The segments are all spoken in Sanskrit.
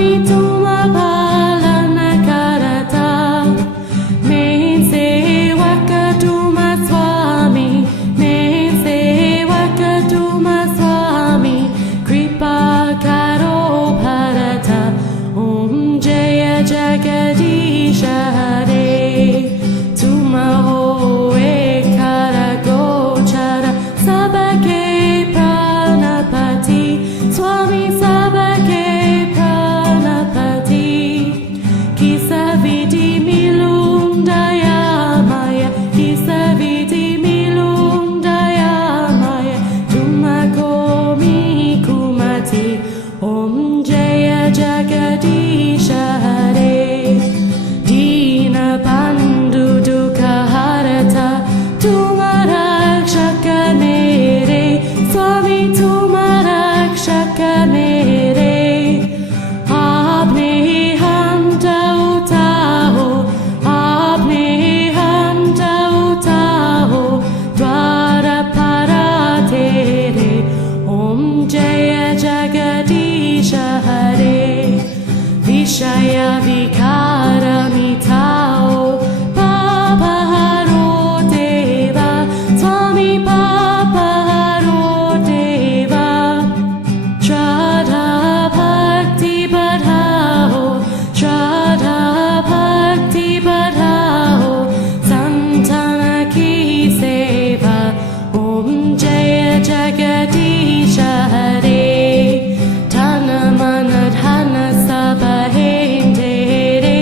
Swami Tuma Palana Karata Main Sevaka Tuma Swami Main Sevaka Tuma Swami Kripa Karo Bharata Om Jaya Jagadisha Hare Tuma Hoye Kara Gochara Sabake Pranapati Swami Sabake Pranapati Kisaviti Milundaya Maya Kisaviti Milundaya Maya Tumakomi Kumati Om Jaya Jagadisha Hare Dina Bandhu Dukha Harata Tuma Rakshaka Mere Swami Tuma Rakshaka Mere Aapne hamta utaho Aapne hamta utaho Dwara para tere Om Jaya Jagadisha Hare Vishaya Vikara Mitao Papa Haro Deva Swami Papa Haro Deva Shraddha Bhakti Badhao Shraddha Bhakti Badhao Santana Ki Seva Om Jaya Jagadisha Hare Dhana Mana Dhana Sabha Tere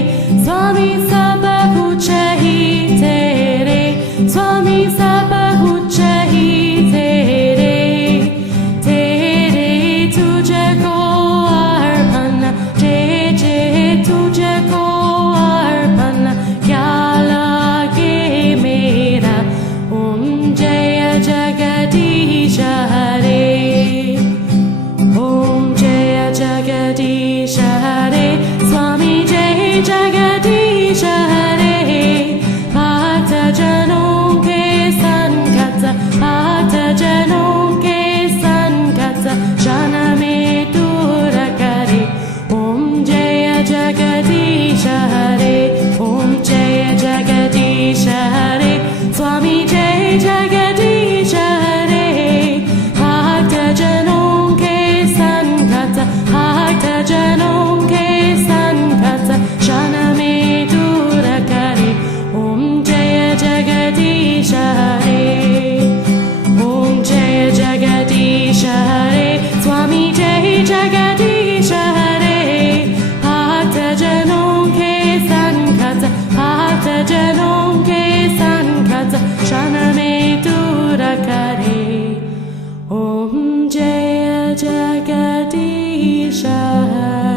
Swami Sabha Kuchahi Tere Swami Sabha Kuchahi Tere Tere Tujhe Ko Arpana Jai Tujhe Ko Arpana Kya lage mera Om Jaya Jagadisha Hare Om Jaya Jagadisha Hare Swami Jai Jagadisha Hare Bhakta Janon ke Sankata Bhakta Janon ke Sankata Jana mein dura kare Om Jaya Jagadisha Hare Om Jaya Jagadisha Hare Swami Jai Jagadisha Hare Bhakta Janon ke Sankata Bhakta Janon ke Sankata Jana mein dura kare Om Jaya Jagadisha Hare Om Jaya Jagadisha Hare Swami Jai Jagadisha Hare Bhakta Janon ke Sankata Bhakta Janon ke Sankata Jana mein dura kare Om Jaya Jagadisha Hare